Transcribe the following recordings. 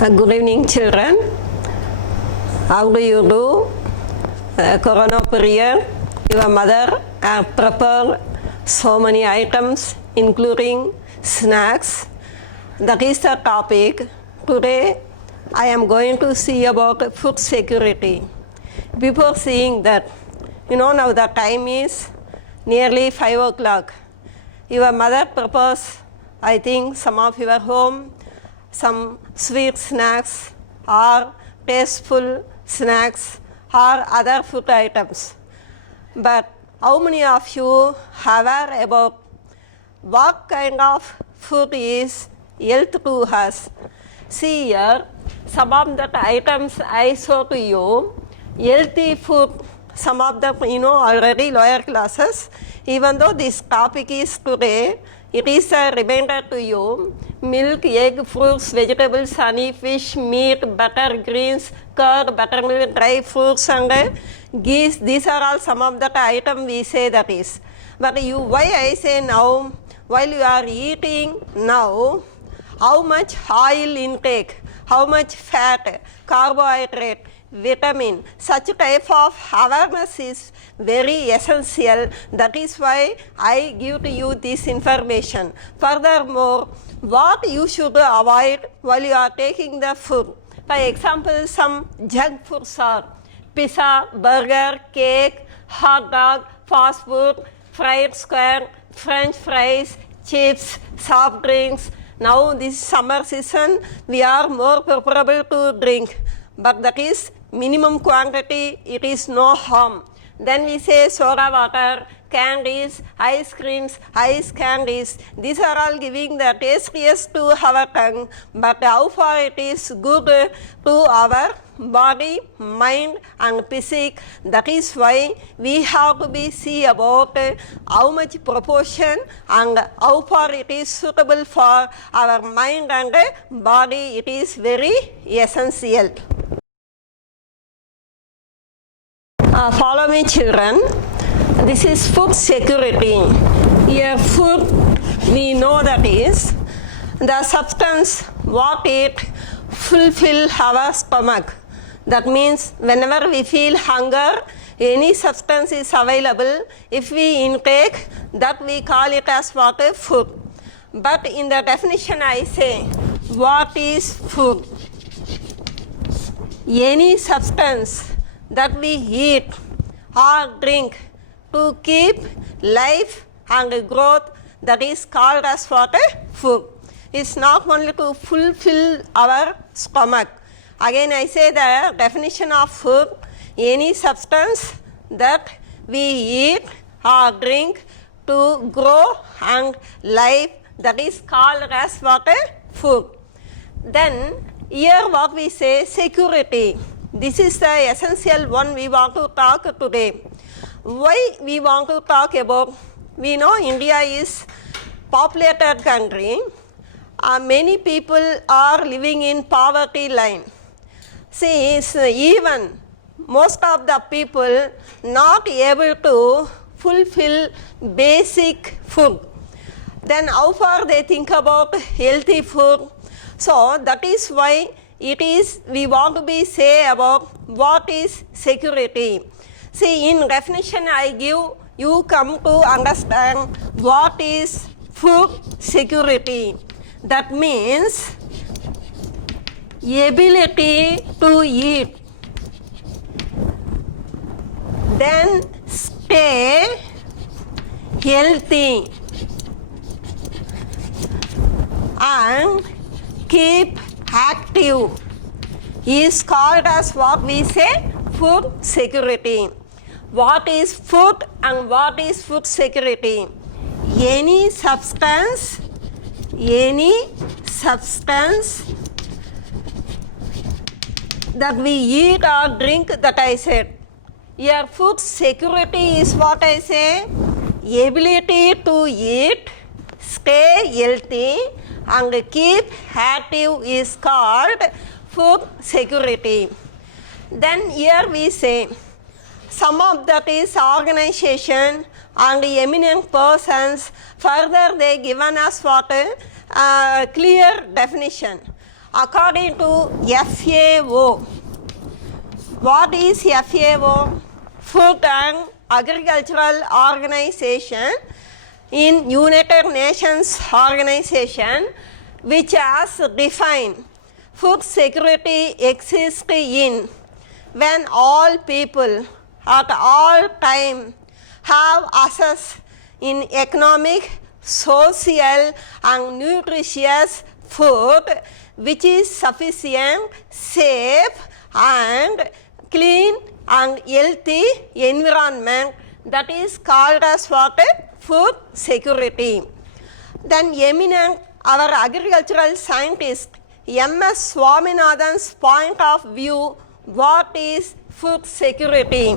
Good evening, children. How do you do? Corona period. Your mother prepared so many items, including snacks. That is the topic. Today, I am going to see about food security. Before seeing that, now the time is nearly 5 o'clock. Your mother prepares, I think, some of your home, some sweet snacks or tasteful snacks or other food items. But how many of you have heard about what kind of food is health to us? See here, some of the items I show to you, healthy food, some of them already lower classes. Even though this topic is today, it is a reminder to you. Milk, egg, fruits, vegetables, honey, fish, meat, butter, greens, curd, buttermilk, dry fruits and geese. These are all some of the items we say that is. But why I say now, while you are eating now, how much oil intake, how much fat, carbohydrate, vitamin, such type of awareness is very essential. That is why I give to you this information. Furthermore, what you should avoid while you are taking the food. For example, some junk foods are pizza, burger, cake, hot dog, fast food, fried square, french fries, chips, soft drinks. Now this summer season, we are more preferable to drink. But that is minimum quantity, it is no harm. Then we say soda water, candies, ice creams, ice candies. These are all giving the tastiest to our tongue, but how far it is good to our body, mind and physique. That is why we have to be see about how much proportion and how far it is suitable for our mind and body. It is very essential. Follow me, children. This is food security. Here food, we know that is the substance what it fulfill our stomach. That means whenever we feel hunger, any substance is available. If we intake, that we call it as what? Food. But in the definition I say, what is food? Any substance that we eat or drink to keep life and growth, that is called as what? Food. It's not only to fulfill our stomach. Again I say the definition of food, any substance that we eat or drink to grow and life, that is called as what? Food. Then here what we say, security. This is the essential one we want to talk today. Why we want to talk about? We know India is populated country. Many people are living in poverty line. See, even most of the people not able to fulfill basic food. Then how far they think about healthy food? So that is why it is we want to be say about what is security. See, in definition I give, you come to understand what is food security. That means ability to eat, then stay healthy and keep active is called as what we say, food security. What is food and what is food security? Any substance that we eat or drink, that I said. Here food security is what I say, ability to eat, stay healthy and keep active is called food security. Then here we say, some of that is organization and eminent persons, further they given us what? Clear definition. According to FAO, what is FAO? Food and Agricultural Organization in United Nations Organization, which has defined food security exists in when all people at all time have access in economic, social and nutritious food which is sufficient, safe and clean and healthy environment, that is called as what? Food security. Then eminent our agricultural scientist M.S. Swaminathan's point of view, what is food security?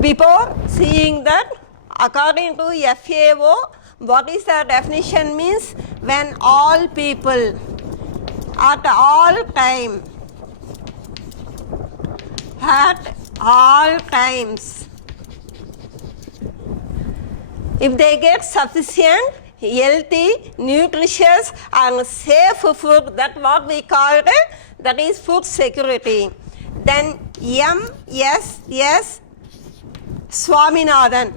Before seeing that, according to FAO, what is the definition means? When all people at all time, at all times, if they get sufficient, healthy, nutritious and safe food, that's what we call it, that is food security. Then M.S. Swaminathan.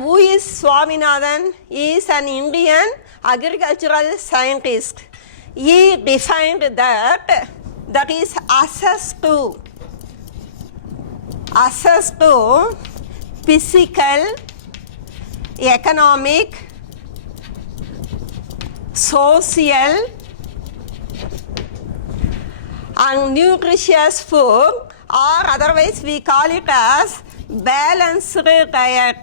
Who is Swaminathan? He is an Indian agricultural scientist. He defined that is access to physical, economic, social and nutritious food, or otherwise we call it as balanced diet.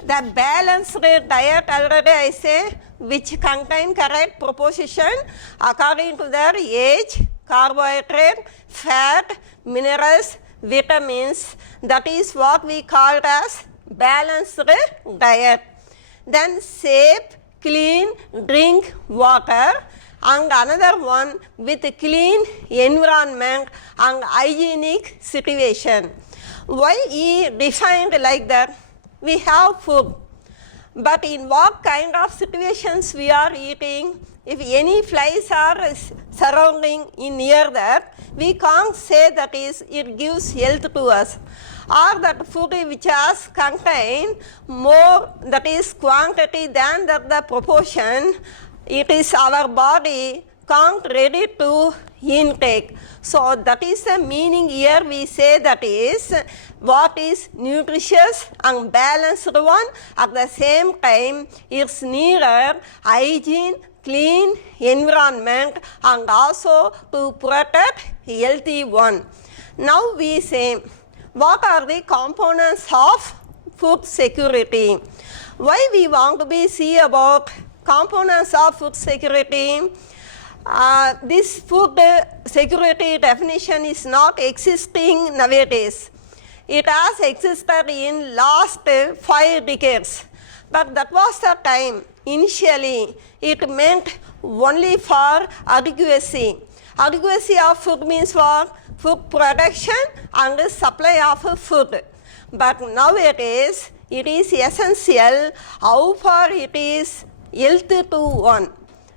The balanced diet, already I say, which contain correct proportion according to their age, carbohydrate, fat, minerals, vitamins, that is what we call as balanced diet. Then safe, clean, drink water, and another one with clean environment and hygienic situation. Why he defined like that? We have food, but in what kind of situations we are eating? If any flies are surrounding in near that, we can't say that it gives health to us. Or that food which has contained more, that is quantity than the proportion, it is our body can't ready to intake. So that is the meaning here. We say that is what is nutritious and balanced one, at the same time it's nearer hygiene, clean environment and also to protect healthy one. Now we say, what are the components of food security? Why we want to be see about components of food security? This food security definition is not existing nowadays. It has existed in last 5 decades. But that was the time. Initially, it meant only for adequacy. Adequacy of food means what? Food production and supply of food. But nowadays, it is essential how far it is health to one.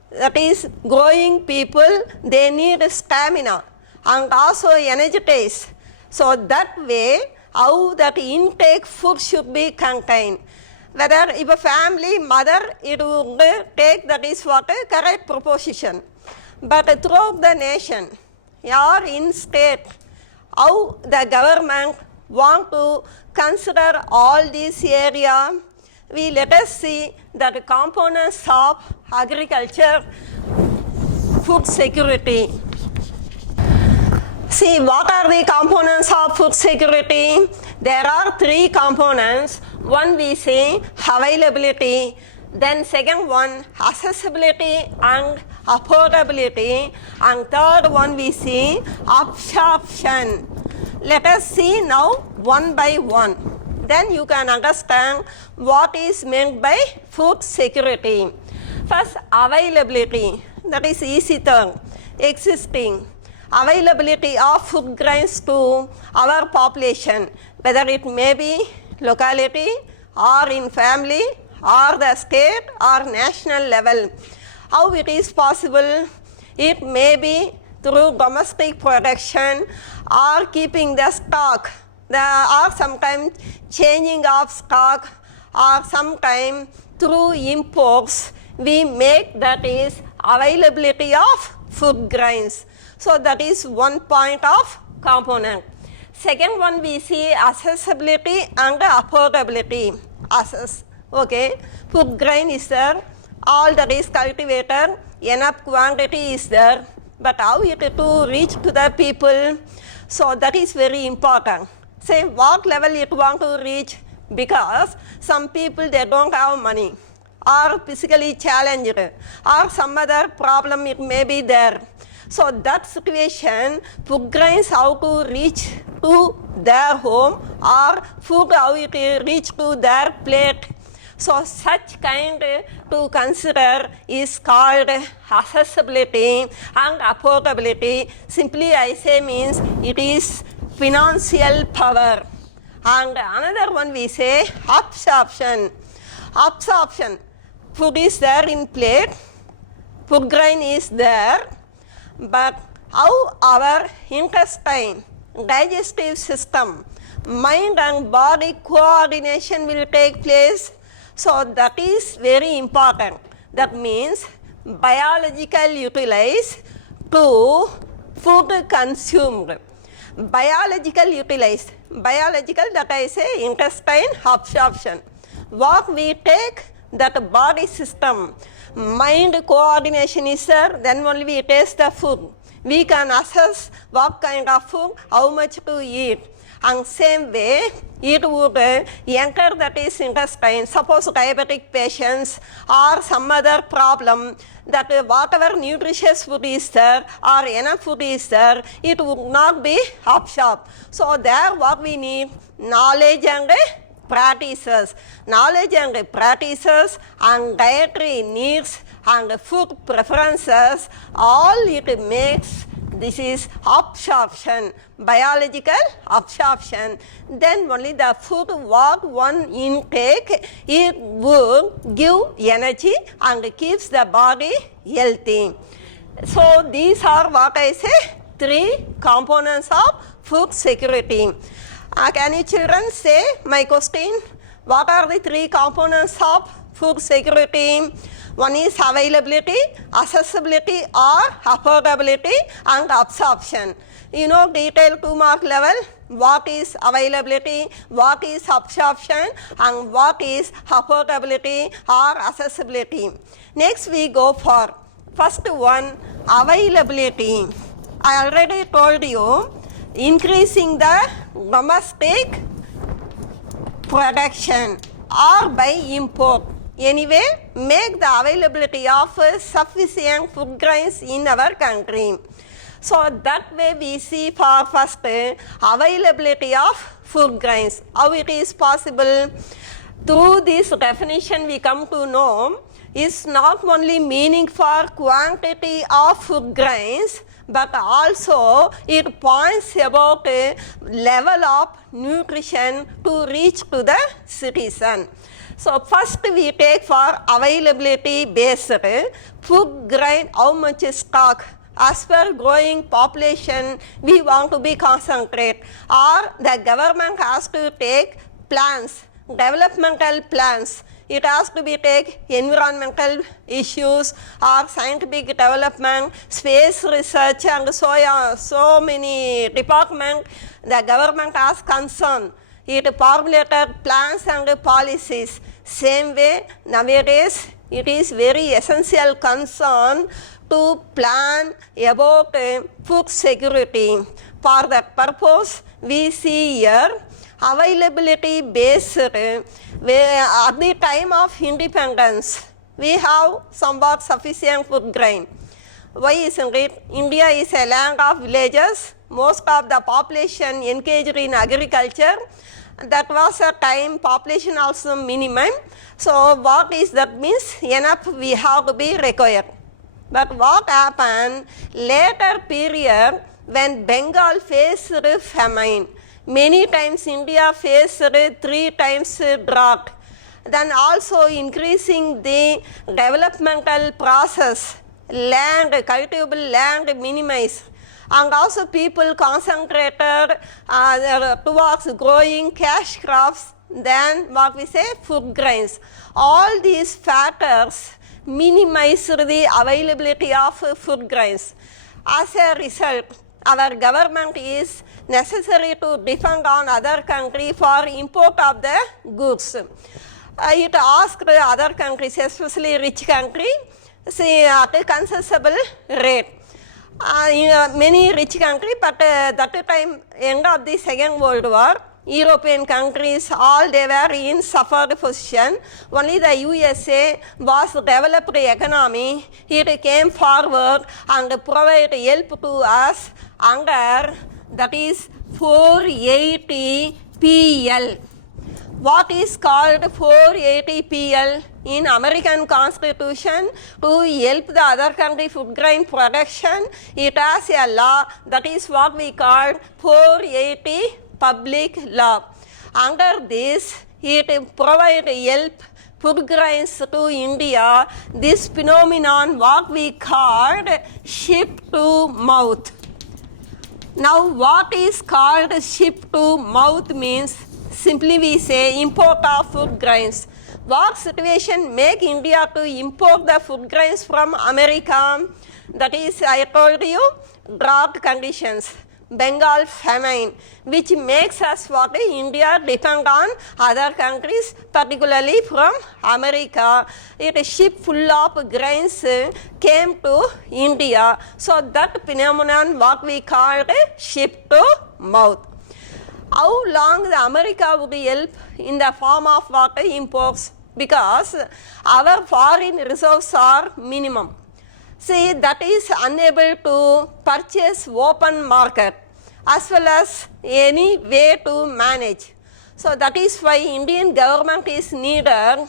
That is, growing people, they need stamina and also energy taste. So that way, how that intake food should be contained. Whether if a family mother, it will take that is what a correct proportion. But throughout the nation or in state, how the government want to consider all this area, we let us see the components of agriculture, food security. See, what are the components of food security? There are 3 components. One we say availability, then second one accessibility and affordability, and third one we see absorption. Let us see now one by one. Then you can understand what is meant by food security. First, availability, that is easy term, existing. Availability of food grains to our population, whether it may be locality or in family or the state or national level. How it is possible? It may be through domestic production or keeping the stock, or sometimes changing of stock, or sometimes through imports we make, that is availability of food grains. So that is one point of component. Second one we see accessibility and affordability. Okay, food grain is there, all that is cultivated, enough quantity is there, but how it to reach to the people, so that is very important. Say what level it want to reach, because some people they don't have money, or physically challenged, or some other problem it may be there. So that situation, food grains how to reach to their home, or food how it reach to their plate. So such kind to consider is called accessibility and affordability. Simply I say means it is financial power. And another one we say absorption. Absorption. Food is there in plate, food grain is there, but how our intestine, digestive system, mind and body coordination will take place. So that is very important. That means biological utilize to food consumed. Biological utilized. Biological, that I say intestine absorption. What we take, that body system, mind coordination is there, then only we taste the food. We can assess what kind of food, how much to eat. And same way, it would enter that is intestine. Suppose diabetic patients or some other problem, that whatever nutritious food is there or enough food is there, it would not be absorbed. So there what we need, knowledge and practices. Knowledge and practices and dietary needs and food preferences, all it makes, this is absorption, biological absorption. Then only the food what one intake, it will give energy and keeps the body healthy. So these are what I say, three components of food security. Can you children say my question? What are the three components of food security? One is availability, accessibility or affordability and absorption. You know detail 2-mark level, what is availability, what is absorption and what is affordability or accessibility. Next we go for first one, availability. I already told you, increasing the domestic production or by import. Anyway, make the availability of sufficient food grains in our country. So that way we see for first availability of food grains. How it is possible? Through this definition we come to know is not only meaning for quantity of food grains, but also it points about a level of nutrition to reach to the citizen. So first we take for availability based food grain, how much stock. As per growing population, we want to be concentrate, or the government has to take plans, developmental plans. It has to be take environmental issues or scientific development, space research and so many departments the government has concern. It formulated plans and policies. Same way nowadays it is very essential concern to plan about food security. For that purpose we see here availability based, where at the time of independence we have somewhat sufficient food grain. Why isn't it? India is a land of villages, most of the population engaged in agriculture. That was a time population also minimum. So what is that means? Enough we have to be required. But what happened later period when Bengal faced famine? Many times India faced 3 times drought. Then also increasing the developmental process land, cultivable land minimized. And also people concentrated towards growing cash crops than what we say food grains. All these factors minimize the availability of food grains. As a result, our government is necessary to depend on other country for import of the goods. It asked other countries, especially rich country, say at a concessible rate. Many rich countries, but that time, end of the Second World War, European countries, all they were in suffered position. Only the USA was developed economy. It came forward and provided help to us under, that is 480 PL. What is called 480 PL in American Constitution to help the other country food grain production? It has a law that is what we call 480 public law. Under this, it provides help food grains to India. This phenomenon what we called ship to mouth. Now what is called ship to mouth means simply we say import of food grains. What situation make India to import the food grains from America? That is, I told you, drought conditions, Bengal famine, which makes us what India depend on other countries, particularly from America. A ship full of grains came to India. So that phenomenon what we called ship to mouth. How long the America would help in the form of what imports? Because our foreign reserves are minimum. See, that is unable to purchase open market as well as any way to manage. So that is why Indian government is needed.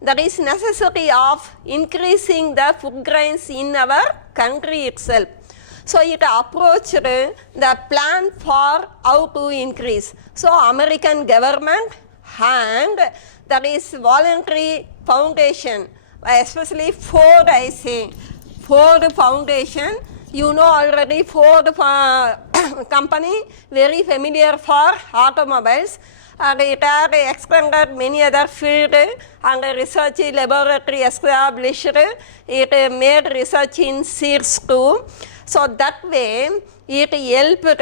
That is necessity of increasing the food grains in our country itself. So it approached the plan for how to increase. So American government and that is voluntary foundation, especially Ford, I say, Ford Foundation. You know already Ford company, very familiar for automobiles. And it had expanded many other fields and research laboratory established. It made research in seeds too. So that way it helped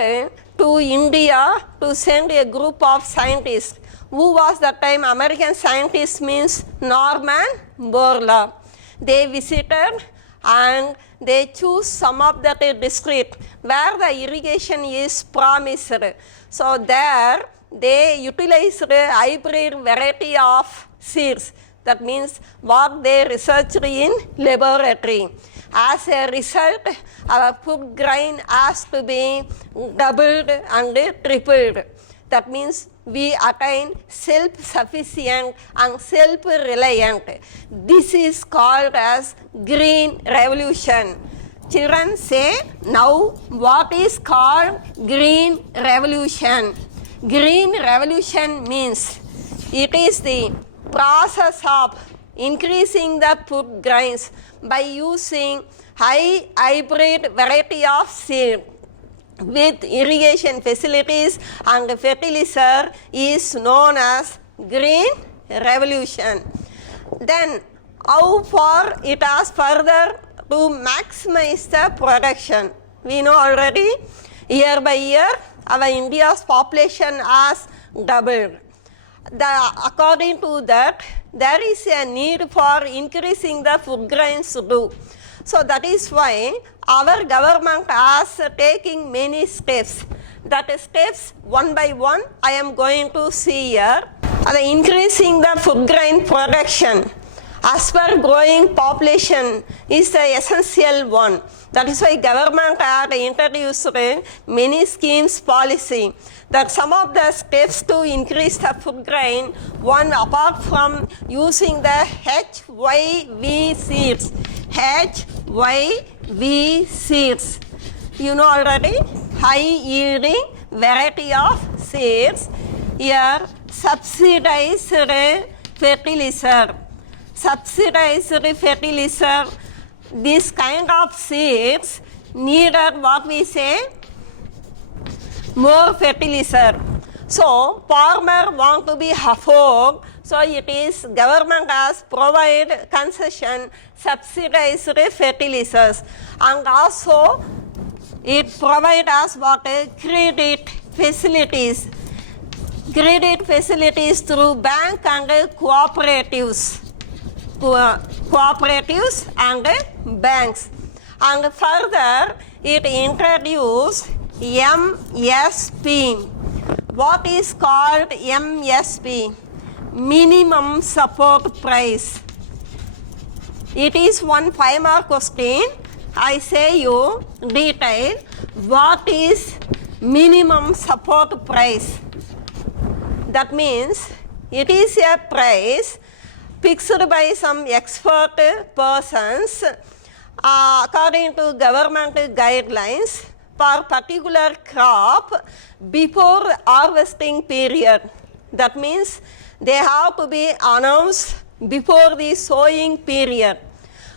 to India to send a group of scientists. Who was that time American scientist means Norman Borlaug. They visited and they choose some of the district where the irrigation is promised. So there they utilized a hybrid variety of seeds. That means what they researched in laboratory. As a result, our food grain has to be doubled and tripled. That means we attain self-sufficient and self-reliant. This is called as green revolution. Children say now what is called green revolution? Green revolution means it is the process of increasing the food grains by using high hybrid variety of seed with irrigation facilities and fertilizer is known as green revolution. Then how far it has further to maximize the production? We know already year by year our India's population has doubled. According to that, there is a need for increasing the food grains too. So that is why our government is taking many steps. That steps one by one I am going to see here. Increasing the food grain production as per growing population is the essential one. That is why government had introduced many schemes policy. That some of the steps to increase the food grain, one apart from using the HYV seeds. HYV seeds. You know already, high yielding variety of seeds. Here, subsidized fertilizer. Subsidized fertilizer this kind of seeds needed what we say more fertilizer. So farmer want to be afford, so it is government has provide concession subsidized fertilizers, and also it provide us what credit facilities through bank and cooperatives and banks. And further it introduced MSP. What is called MSP? Minimum support price. It is one 5-mark question. I say you detail what is minimum support price. That means it is a price fixed by some expert persons according to government guidelines for particular crop before harvesting period. That means they have to be announced before the sowing period.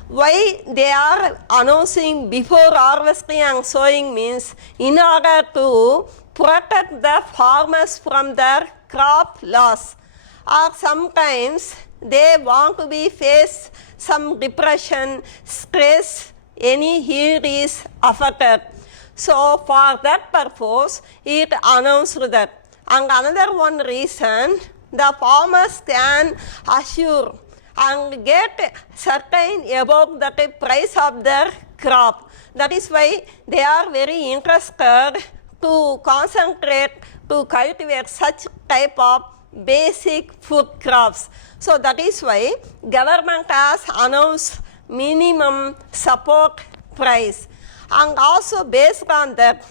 Why they are announcing before harvesting and sowing means in order to protect the farmers from their crop loss, or sometimes they want to be face some depression, stress, any yield is affected. So for that purpose, it announced that. And another one reason, the farmers can assure and get certain about the price of their crop. That is why they are very interested to concentrate to cultivate such type of basic food crops. So that is why government has announced minimum support price. And also based on that,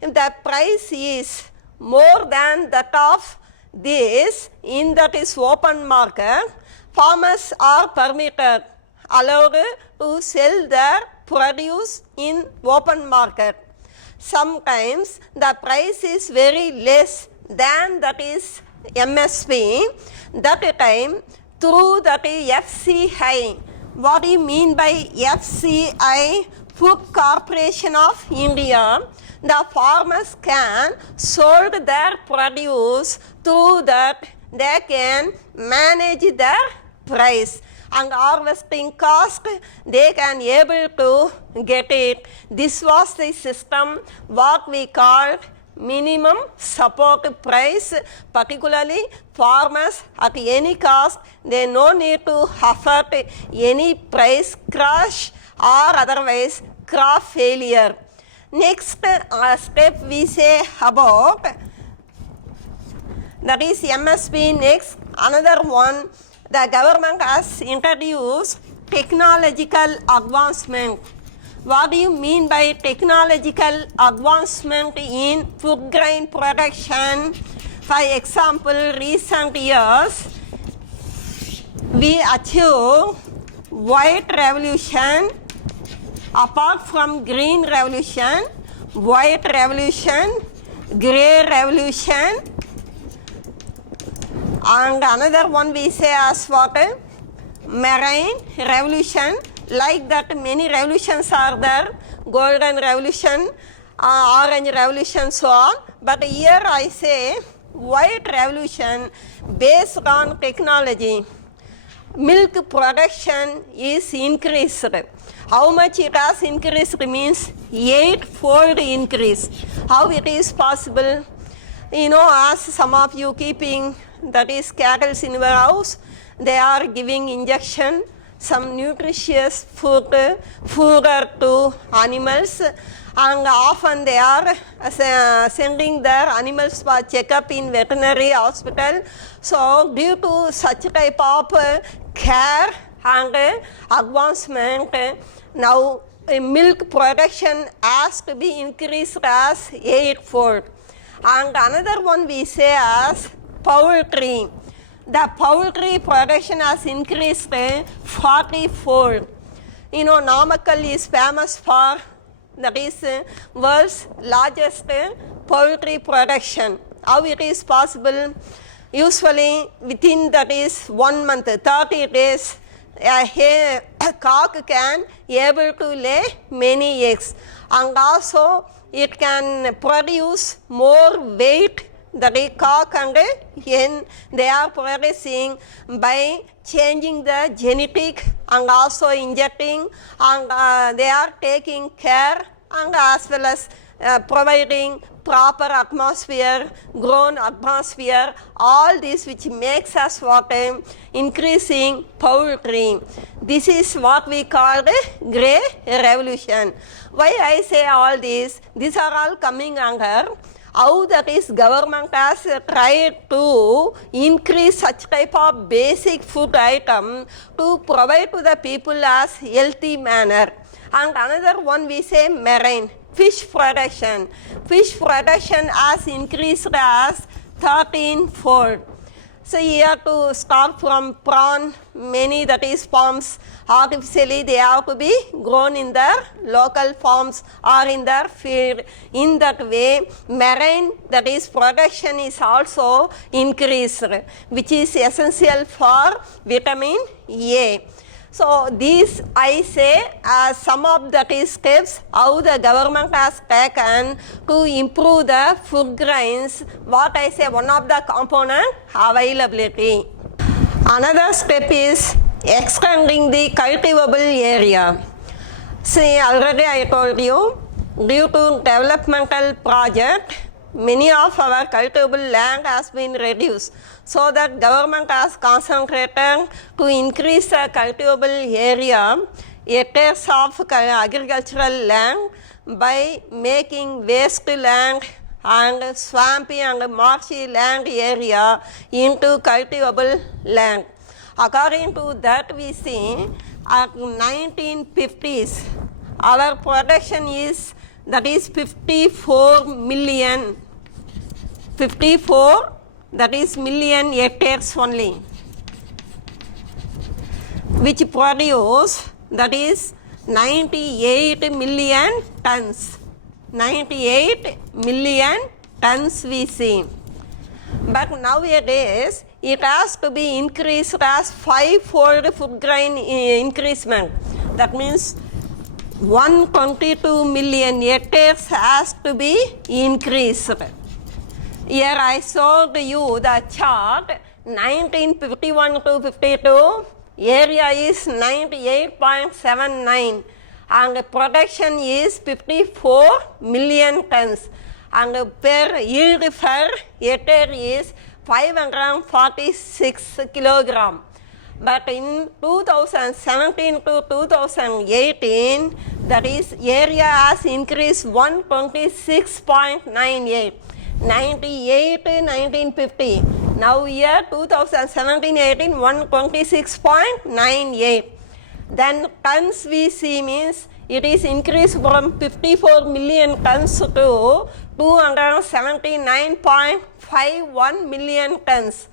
if the price is more than that of this in that is open market, farmers are permitted, allowed to sell their produce in open market. Sometimes the price is very less than that is MSP. That time through that FCI. What do you mean by FCI? Food Corporation of India. The farmers can sold their produce through that they can manage their price and harvesting cost they can able to get it. This was the system what we called minimum support price. Particularly farmers at any cost they no need to afford any price crash or otherwise crop failure. Next step we say about that is MSP. Next another one, the government has introduced technological advancement. What do you mean by technological advancement in food grain production? For example, recent years we achieved white revolution. Apart from green revolution, white revolution, grey revolution, and another one we say as what? Marine revolution. Like that many revolutions are there, golden revolution, orange revolution, so on. But here I say white revolution based on technology. Milk production is increased. How much it has increased means 8-fold increase. How it is possible? You know, as some of you keeping that is cattle in your house, they are giving injection, some nutritious food to animals, and often they are sending their animals for checkup in veterinary hospital. So due to such type of care and advancement, now milk production has to be increased as 8-fold. And another one we say as poultry. The poultry production has increased 40-fold. You know, Namakkal is famous for that is world's largest poultry production. How it is possible? Usually within that is 1 month, 30 days, a cock can able to lay many eggs, and also it can produce more weight. The cock and hen, they are producing by changing the genetic and also injecting, and they are taking care and as well as providing proper atmosphere, grown atmosphere, all this which makes us what increasing poultry. This is what we call the grey revolution. Why I say all this? These are all coming under how that is government has tried to increase such type of basic food item to provide to the people as healthy manner. And another one we say marine, fish production. Fish production has increased as 13-fold. So here to start from prawn, many that is farms artificially they have to be grown in their local farms or in their field. In that way, marine that is production is also increased, which is essential for vitamin A. So these I say some of the steps how the government has taken to improve the food grains. What I say one of the component availability. Another step is extending the cultivable area. See, already I told you, due to developmental project, many of our cultivable land has been reduced. So that government has concentrated to increase the cultivable area, acres of agricultural land by making waste land and swampy and marshy land area into cultivable land. According to that we see at 1950s, our production is that is 54 million hectares only, which produce that is 98 million tons. 98 million tons we see. But nowadays it has to be increased as 5-fold food grain increasement. That means 122 million hectares has to be increased. Here I showed you the chart 1951 to 52, area is 98.79 and production is 54 million tons and per yield per hectare is 546 kilogram. But in 2017 to 2018, that is area has increased 126.98. 98 1950. Now year 2017-18 126.98. Then tons we see means it is increased from 54 million tons to 279.51 million tons.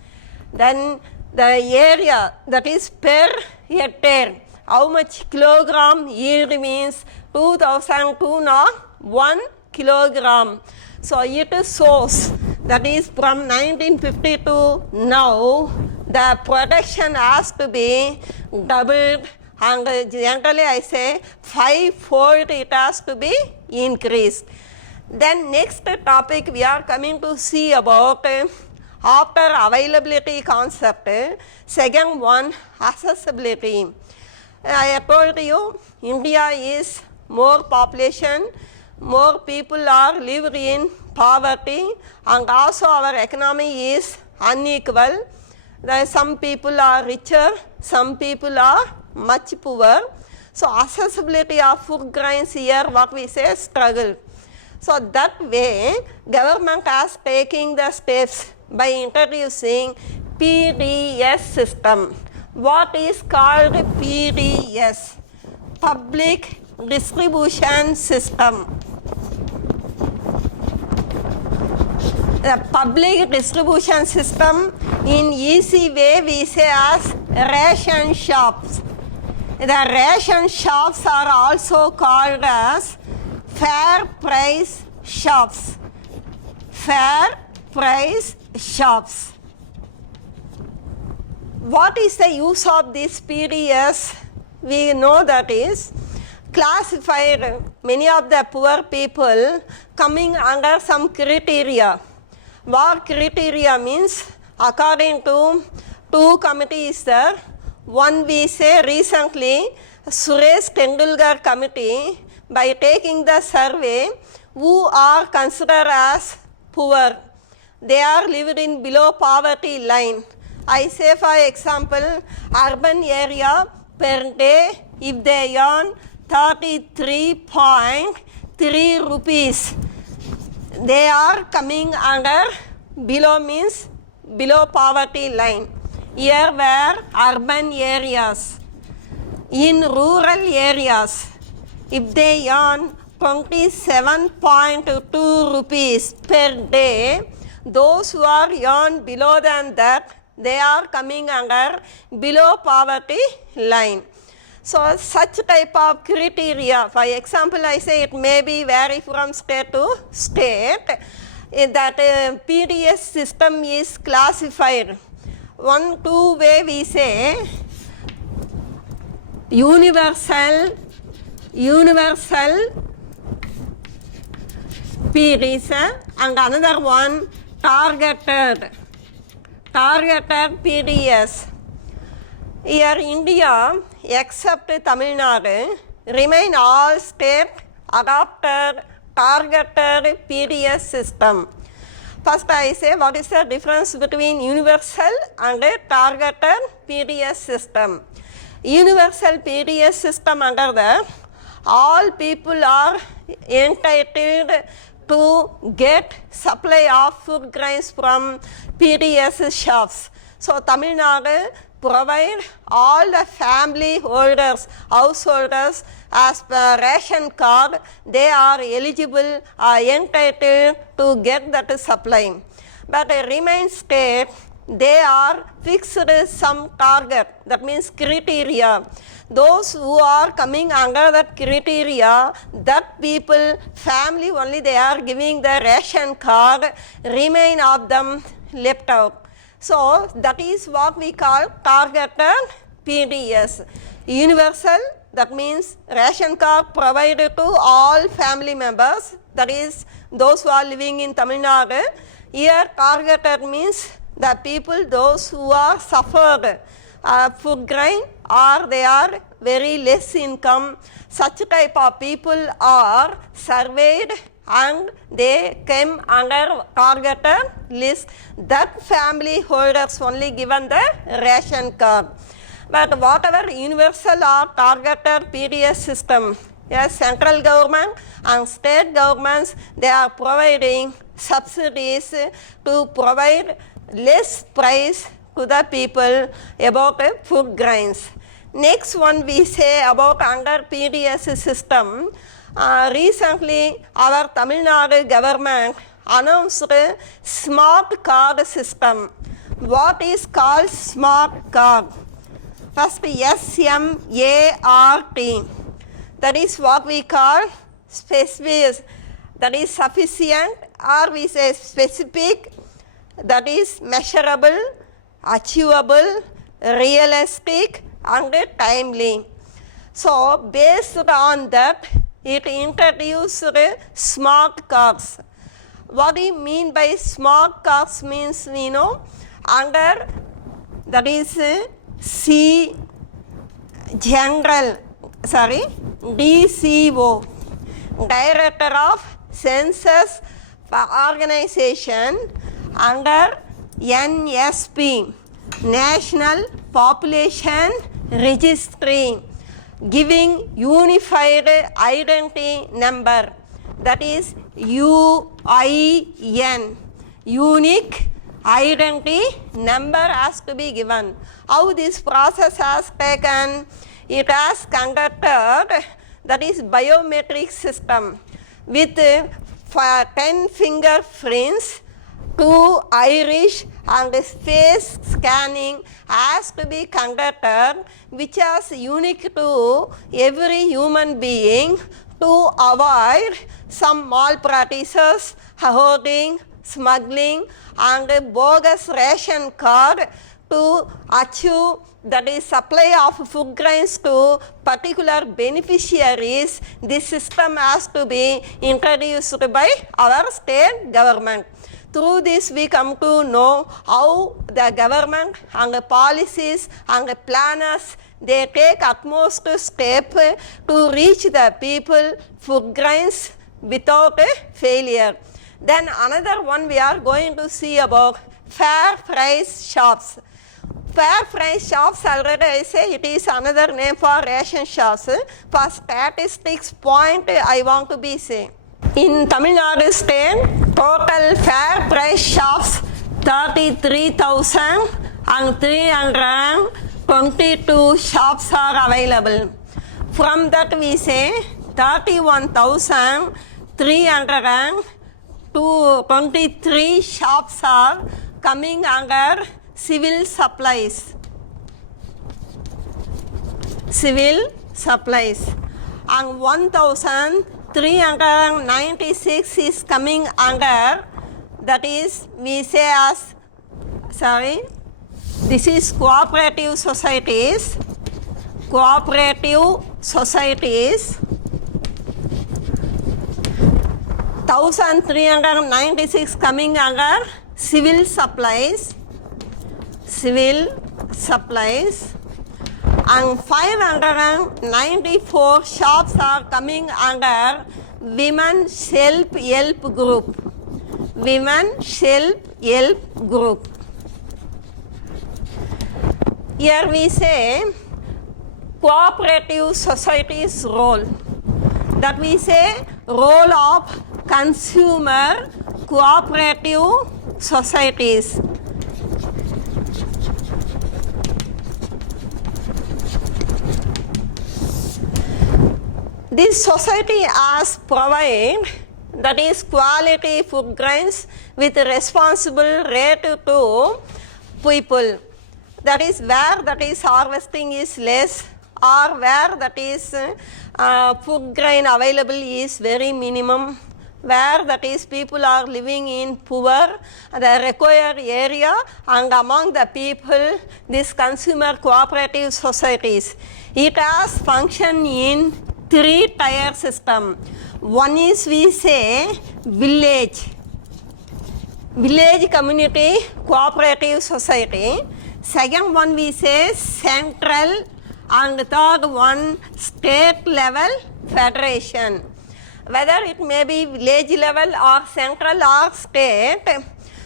Then the area that is per hectare, how much kilogram yield means 2001 kilogram. So it shows that is from 1950 to now the production has to be doubled and generally I say 5-fold it has to be increased. Then next topic we are coming to see about after availability concept, second one accessibility. I told you India is more population, more people are living in poverty and also our economy is unequal. Some people are richer, some people are much poor. So accessibility of food grains here what we say struggle. So that way government has taking the steps by introducing PDS system. What is called PDS? Public distribution system. The public distribution system in easy way we say as ration shops. The ration shops are also called as fair price shops. Fair price shops. What is the use of this PDS? We know that is classified many of the poor people coming under some criteria. What criteria means? According to two committees there. One we say recently Suresh Tendulkar committee, by taking the survey, who are considered as poor. They are living in below poverty line. I say for example, urban area per day, if they earn 33.3 rupees, they are coming under below means below poverty line. Here were urban areas. In rural areas, if they earn 27.2 rupees per day, those who are earn below than that, they are coming under below poverty line. So such type of criteria, for example, I say it may be vary from state to state, that PDS system is classified. Two way we say universal PDS, and another one targeted PDS. Here India, except Tamil Nadu, remain all state adopted targeted PDS system. First I say what is the difference between universal and targeted PDS system. Universal PDS system under that all people are entitled to get supply of food grains from PDS shops. So Tamil Nadu provide all the family holders, householders as per ration card, they are eligible, entitled to get that supply. But remain state, they are fixed some target, that means criteria. Those who are coming under that criteria, that people, family only they are giving the ration card, remain of them left out. So that is what we call targeted PDS. Universal, that means ration card provided to all family members, that is those who are living in Tamil Nadu. Here targeted means the people, those who are suffered food grain or they are very less income, such type of people are surveyed and they came under targeted list. That family holders only given the ration card. But whatever universal or targeted PDS system, yes, central government and state governments, they are providing subsidies to provide less price to the people about food grains. Next one we say about under PDS system. Recently our Tamil Nadu government announced smart card system. What is called smart card? First SMART, that is what we call specific, that is sufficient, or we say specific, that is measurable, achievable, realistic and timely. So based on that, it introduced smart cards. What do you mean by smart cards means, we know under that is DCO, Director of Census Organization, under NSP, National Population Registry, giving unified identity number, that is UIN, unique identity number has to be given. How this process has taken? It has conducted, that is biometric system with 10 fingerprints, 2 iris and face scanning has to be conducted, which is unique to every human being to avoid some malpractices, hoarding, smuggling and bogus ration card, to achieve that is supply of food grains to particular beneficiaries, this system has to be introduced by our state government. Through this we come to know how the government and the policies and the planners, they take utmost step to reach the people food grains without a failure. Then another one we are going to see about fair price shops. Fair price shops, already I say it is another name for ration shops. For statistics point I want to be say. In Tamil Nadu state, total fair price shops 33,322 shops are available. From that we say 31,323 shops are coming under civil supplies. Civil supplies. And 1,396 is coming under, that is we say as, this is cooperative societies. Cooperative societies. 1,396 coming under civil supplies. Civil supplies. And 594 shops are coming under women self-help group. Women self-help group. Here we say cooperative society's role. That we say role of consumer cooperative societies. This society has provided, that is quality food grains with responsible rate to people. That is where that is harvesting is less, or where that is food grain available is very minimum, where that is people are living in poor, the required area, and among the people, this consumer cooperative societies. It has function in 3-tier system. One is we say village community cooperative society. Second one we say central, and third one state level federation. Whether it may be village level or central or state,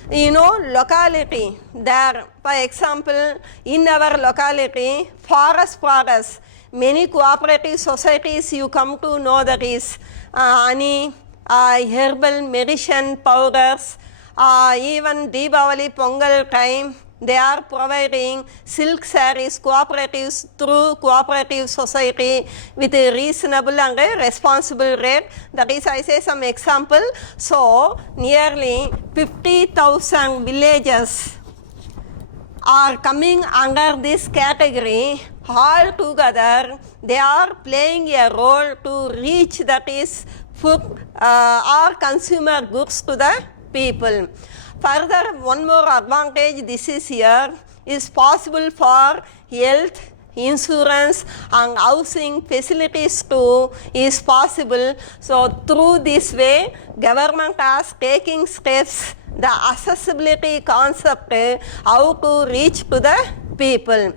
locality there. For example, in our locality, forest products, many cooperative societies you come to know, that is honey, herbal medicine powders, even Deepavali Pongal time, they are providing silk sarees cooperatives through cooperative society with a reasonable and a responsible rate. That is, I say some example. So nearly 50,000 villages are coming under this category. All together they are playing a role to reach, that is food or consumer goods to the people. Further, one more advantage this is here is possible for health, insurance and housing facilities too is possible. So through this way, government has taking steps, the accessibility concept, how to reach to the people.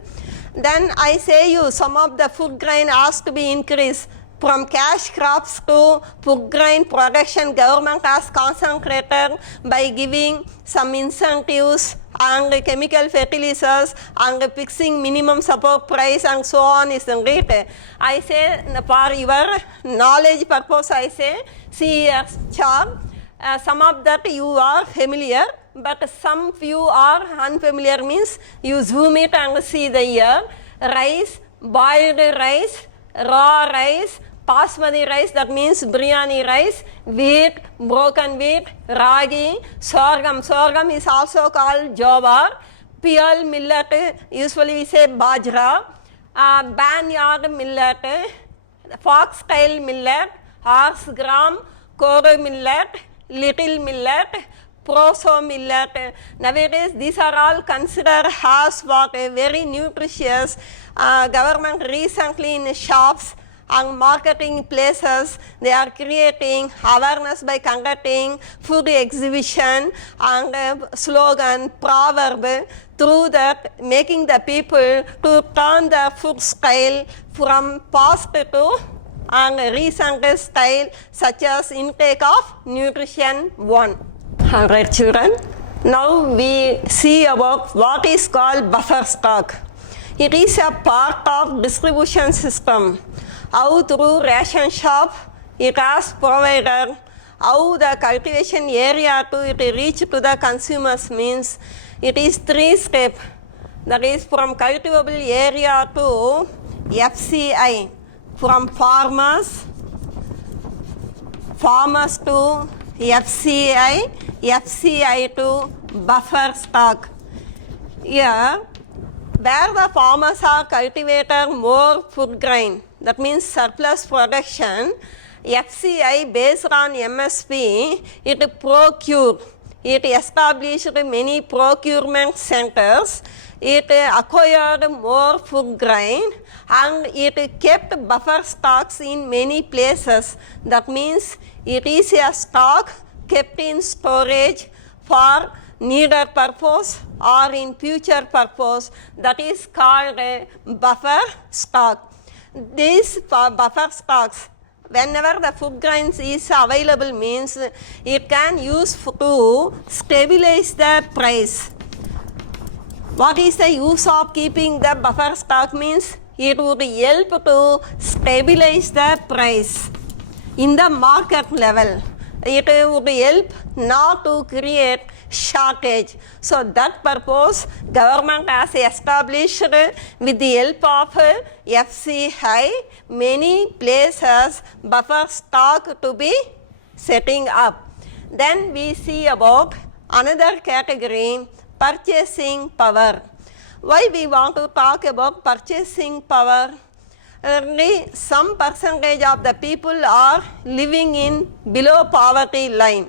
Then I say you some of the food grain has to be increased. From cash crops to food grain production, government has concentrated by giving some incentives and chemical fertilizers and fixing minimum support price and so on is great. I say for your knowledge purpose, I say see a chart. Some of that you are familiar, but some few are unfamiliar, means you zoom it and see the year. Rice, boiled rice, raw rice, basmati rice, that means biryani rice, wheat, broken wheat, ragi, sorghum. Sorghum is also called jowar. Pearl millet, usually we say bajra. Barnyard millet, foxtail millet, horse gram, koru millet, little millet, proso millet. Nowadays, these are all considered as what very nutritious. Government recently in shops and marketing places, they are creating awareness by conducting food exhibition and slogan, proverb, through that making the people to turn the food style from past to and recent style such as intake of nutrition 1. Alright children, now we see about what is called buffer stock. It is a part of distribution system. How through ration shop it has provided, how the cultivation area to it reach to the consumers means it is 3 steps. That is from cultivable area to FCI, from farmers to FCI, FCI to buffer stock. Here, where the farmers are cultivated more food grain, that means surplus production, FCI based on MSP, it established many procurement centers, it acquired more food grain and it kept buffer stocks in many places. That means it is a stock kept in storage for needed purpose or in future purpose, that is called a buffer stock. These buffer stocks, whenever the food grains is available means it can use to stabilize the price. What is the use of keeping the buffer stock means it would help to stabilize the price in the market level. It would help not to create shortage. So that purpose government has established with the help of FCI many places buffer stock to be setting up. Then we see about another category, purchasing power. Why we want to talk about purchasing power? Some percentage of the people are living in below poverty line.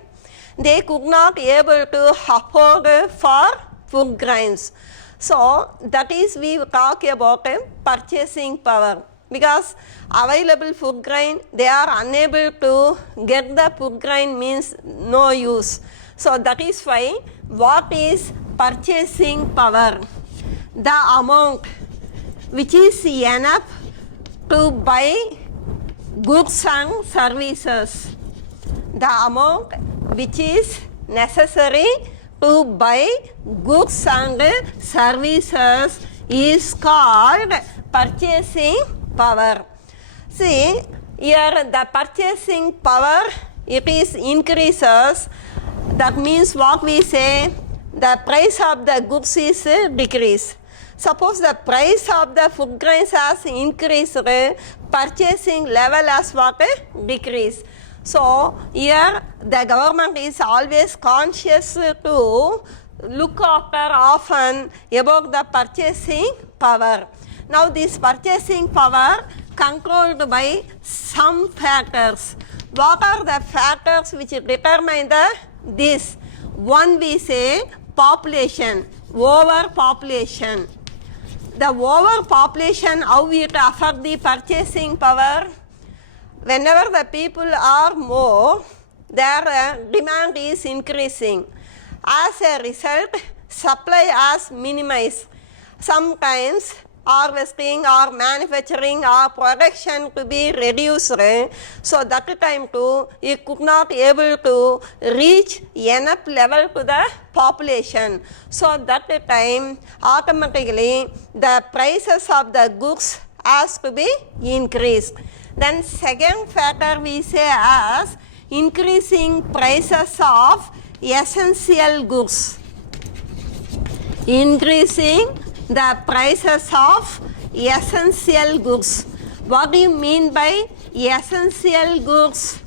They could not able to afford for food grains. So that is we talk about purchasing power, because available food grain they are unable to get the food grain means no use. So that is why what is purchasing power? The amount which is enough to buy goods and services. The amount which is necessary to buy goods and services is called purchasing power. See, here the purchasing power, it is increases. That means what we say, the price of the goods is decreased. Suppose the price of the food grains has increased, purchasing level has what? Decreased. So here the government is always conscious to look after often about the purchasing power. Now this purchasing power controlled by some factors. What are the factors which determine this? One we say population, overpopulation. The overpopulation, how it affect the purchasing power? Whenever the people are more, their demand is increasing. As a result, supply has minimized. Sometimes harvesting or manufacturing or production to be reduced. So that time too, it could not able to reach enough level to the population. So that time, automatically, the prices of the goods has to be increased. Then second factor we say as increasing prices of essential goods. Increasing the prices of essential goods. What do you mean by essential goods?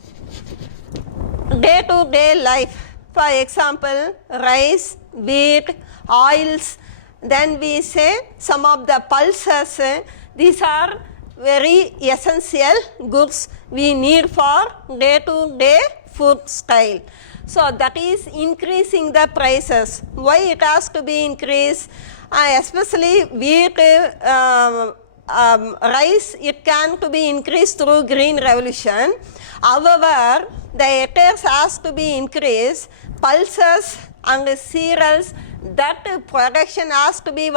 Day-to-day life. For example, rice, wheat, oils. Then we say some of the pulses. These are very essential goods we need for day-to-day food style. So that is increasing the prices. Why it has to be increased? Especially wheat, rice, it can to be increased through green revolution. However, the hectares has to be increased. Pulses and cereals, that production has to be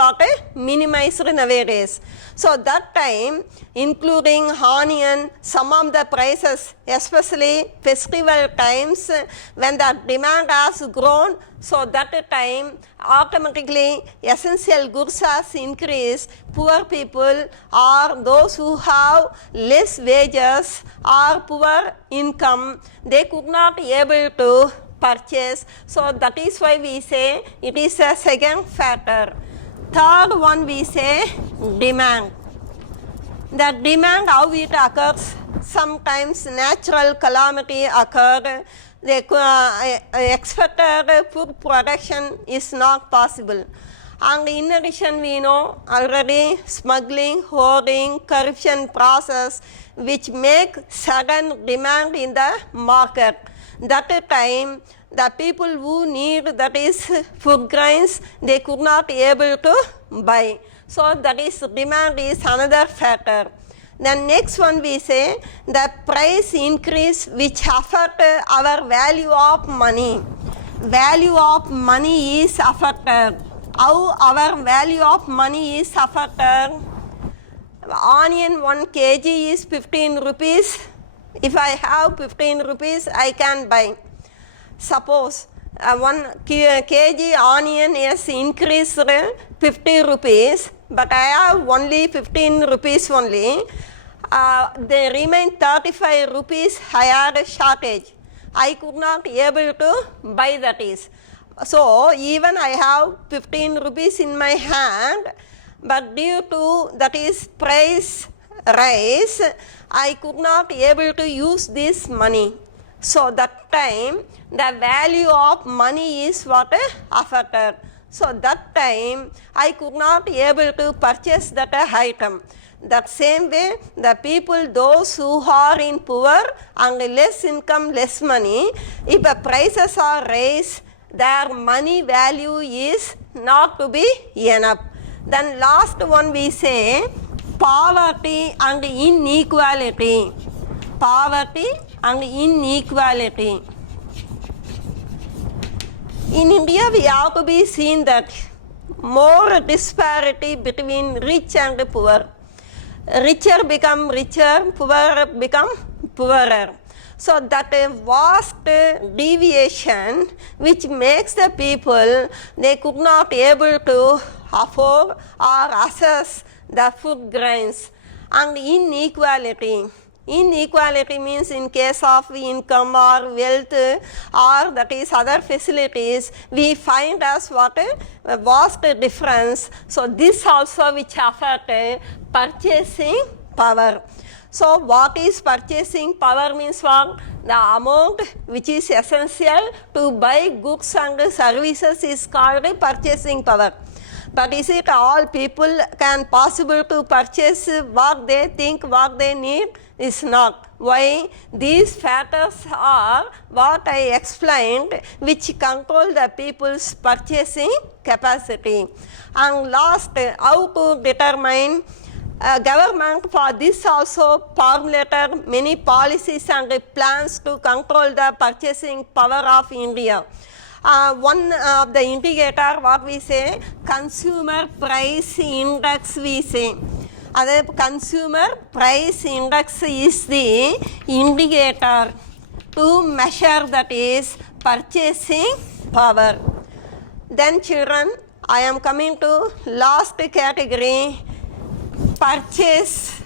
minimized nowadays. So that time, including onion, some of the prices, especially festival times when the demand has grown, so that time automatically essential goods has increased. Poor people or those who have less wages or poor income, they could not able to purchase. So that is why we say it is a second factor. Third one we say demand. The demand, how it occurs, sometimes natural calamity occurred, the expected food production is not possible. And in addition, we know already smuggling, hoarding, corruption process which make sudden demand in the market. That time, the people who need, that is food grains, they could not able to buy. So that is demand is another factor. Then next one we say the price increase which affect our value of money. Value of money is affected. How our value of money is affected? Onion 1 kg is 15 rupees. If I have 15 rupees, I can buy. Suppose 1 kg onion is increased 50 rupees, but I have only 15 rupees only. They remain 35 rupees, I had a shortage. I could not able to buy that is. So even I have 15 rupees in my hand, but due to that is price rise, I could not able to use this money. So that time the value of money is what affected. So that time I could not able to purchase that item. That same way the people, those who are in poor and less income, less money, if the prices are raised, their money value is not to be enough. Then last one we say poverty and inequality. Poverty and inequality. In India, we have to be seen that more disparity between rich and poor. Richer become richer, poorer become poorer. So that a vast deviation which makes the people, they could not able to afford or access the food grains. And inequality. Inequality means in case of income or wealth or that is other facilities, we find as what a vast difference. So this also which affect purchasing power. So what is purchasing power means what? The amount which is essential to buy goods and services is called purchasing power. But is it all people can possible to purchase what they think, what they need? Is not. Why? These factors are what I explained which control the people's purchasing capacity. And last, how to determine government for this also formulated many policies and plans to control the purchasing power of India. One of the indicator what we say, consumer price index we say. The consumer price index is the indicator to measure that is purchasing power. Then children, I am coming to last category, purchasing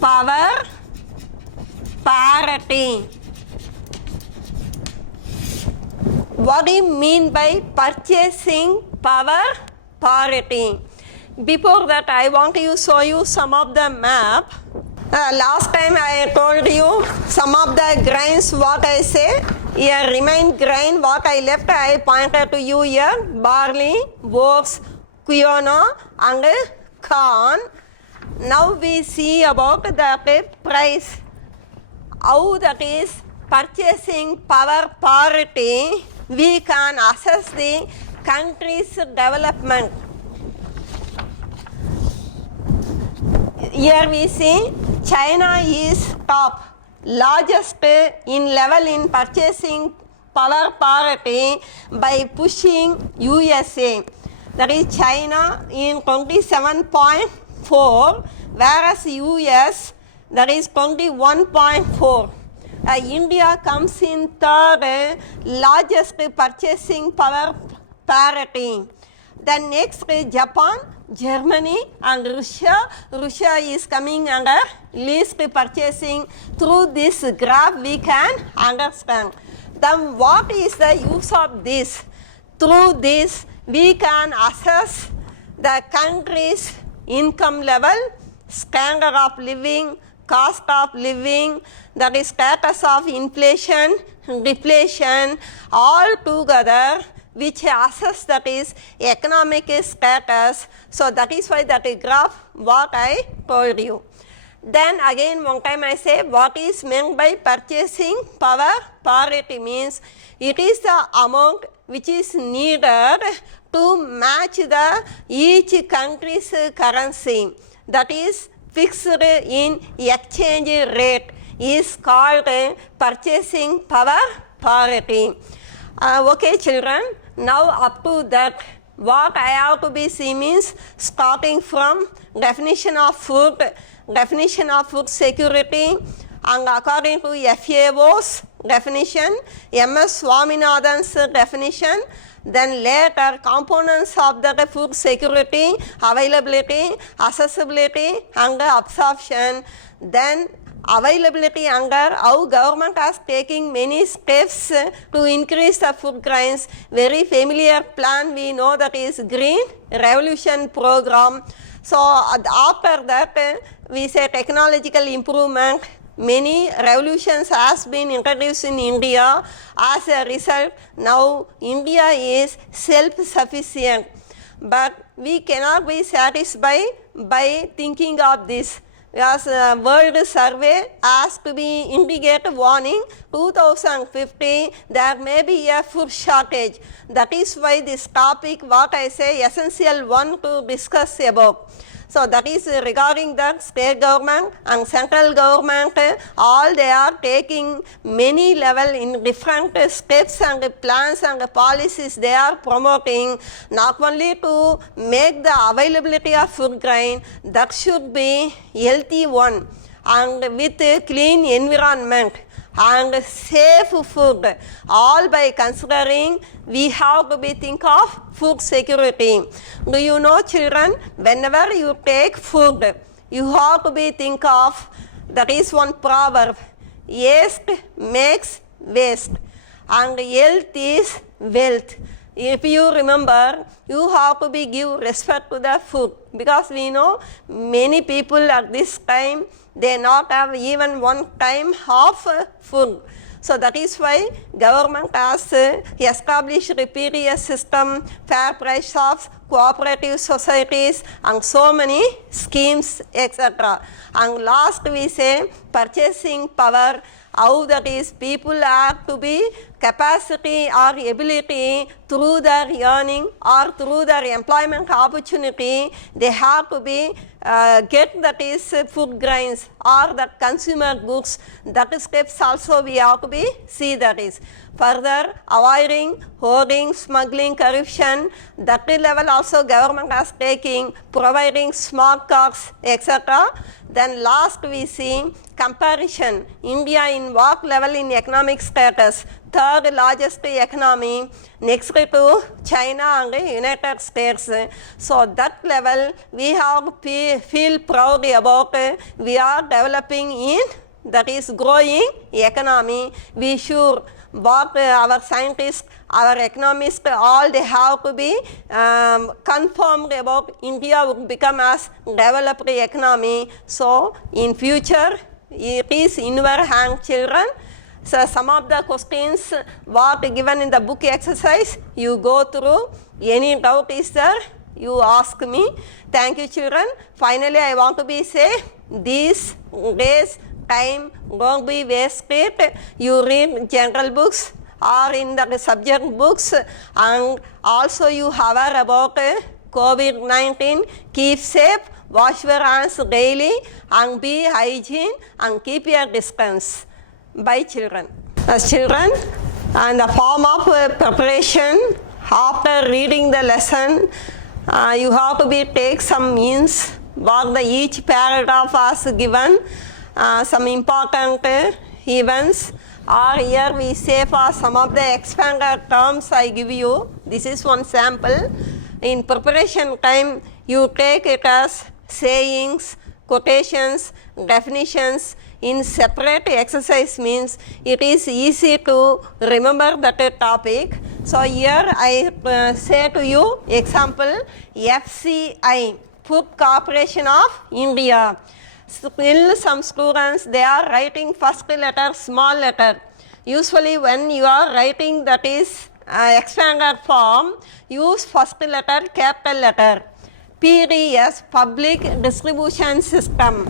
power parity. What do you mean by purchasing power parity? Before that, I want to show you some of the map. Last time I told you some of the grains what I say. Here remain grain what I left I pointed to you here. Barley, oats, quinoa and corn. Now we see about the price. How that is purchasing power parity, we can assess the country's development. Here we see China is top, largest in level in purchasing power parity by pushing USA. That is China in 27.4, whereas US that is 21.4. India comes in third, largest purchasing power parity. Then next Japan, Germany and Russia. Russia is coming under least purchasing. Through this graph we can understand. Then what is the use of this? Through this we can assess the country's income level, standard of living, cost of living, that is status of inflation, deflation, all together, which assess that is economic status. So that is why that graph what I told you. Then again one time I say what is meant by purchasing power parity means it is the amount which is needed to match the each country's currency, that is fixed in exchange rate, is called purchasing power parity. Okay children, now up to that what I have to be see means starting from definition of food security, and according to FAO's definition, MS Swaminathan's definition, then later components of the food security, availability, accessibility and absorption, then availability under how government is taking many steps to increase the food grains. Very familiar plan we know, that is Green Revolution program. So after that we say technological improvement, many revolutions has been introduced in India. As a result, now India is self-sufficient. But we cannot be satisfied by thinking of this. As a World Survey asked to be indicate warning 2050 there may be a food shortage. That is why this topic what I say essential one to discuss about. So that is regarding the state government and central government, all they are taking many level in different steps and plans and policies they are promoting, not only to make the availability of food grain, that should be healthy one and with a clean environment and safe food, all by considering we have to be think of food security. Do you know children, whenever you take food, you have to be think of, that is one proverb, waste makes waste and health is wealth. If you remember, you have to be give respect to the food, because we know many people at this time they not have even one time of food. So that is why government has established a period system, fair price shops, cooperative societies and so many schemes etc. And last we say purchasing power, how that is people have to be capacity or ability through their earning or through their employment opportunity, they have to be get that is food grains or that consumer goods. That steps also we have to be see that is. Further avoiding hoarding, smuggling, corruption, that level also government is taking, providing smart cards etc. Then last we see comparison, India in what level in economic status, third largest economy next to China and United States. So that level we have to feel proud about, we are developing in that is growing economy. We should what our scientists, our economists, all they have to be confirmed about India would become as developed economy. So in future it is in your hand children. So some of the questions what given in the book exercise you go through, any doubt is there you ask me. Thank you children. Finally I want to be say these days time, don't be wasted. You read general books or in the subject books, and also you aware about COVID-19. Keep safe, wash your hands daily, and be hygiene, and keep your distance. By children. As children, and the form of preparation after reading the lesson, you have to take some means what each paragraph was given, some important events, or here we say for some of the expanded terms I give you. This is one sample. In preparation time, you take it as sayings, quotations, definitions. In separate exercise means it is easy to remember that topic. So here I say to you example, FCI, Food Corporation of India. Still some students, they are writing first letter small letter. Usually when you are writing that is expanded form, use first letter capital letter. PDS, Public Distribution System.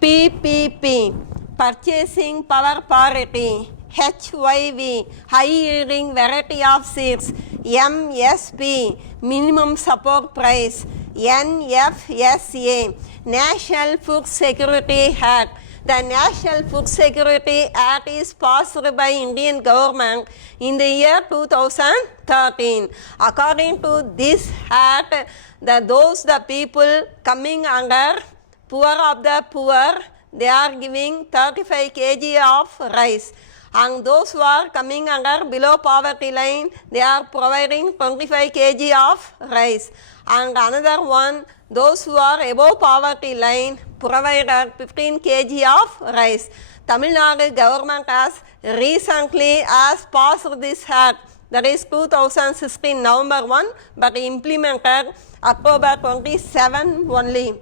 PPP, Purchasing Power Parity. HYV, High Yielding Variety of Seeds. MSP, Minimum Support Price. NFSA, National Food Security Act. The National Food Security Act is passed by Indian government in the year 2013. According to this act, the people coming under poor of the poor, they are giving 35 kg of rice. And those who are coming under below poverty line, they are providing 25 kg of rice. And another one, those who are above poverty line, provided 15 kg of rice. Tamil Nadu government has recently passed this act, that is 2016 November 1, but implemented October 27 only.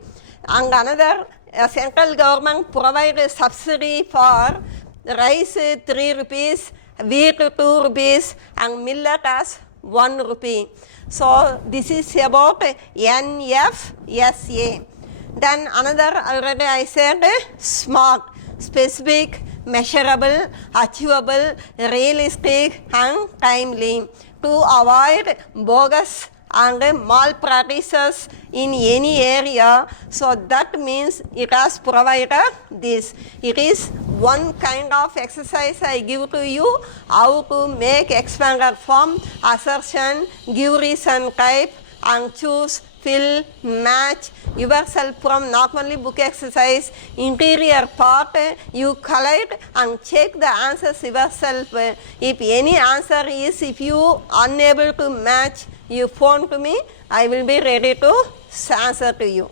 And another, central government provided subsidy for rice 3 rupees, wheat 2 rupees, and millet as 1 rupee. So this is about NFSA. Then another, already I said, SMART, specific, measurable, achievable, realistic, and timely, to avoid bogus and malpractices in any area. So that means it has provided this. It is one kind of exercise I give to you, how to make expanded form, assertion, give reason type, and choose, fill, match yourself from not only book exercise, interior part, you collect and check the answers yourself. If any answer is, if you unable to match, you phone to me, I will be ready to answer to you.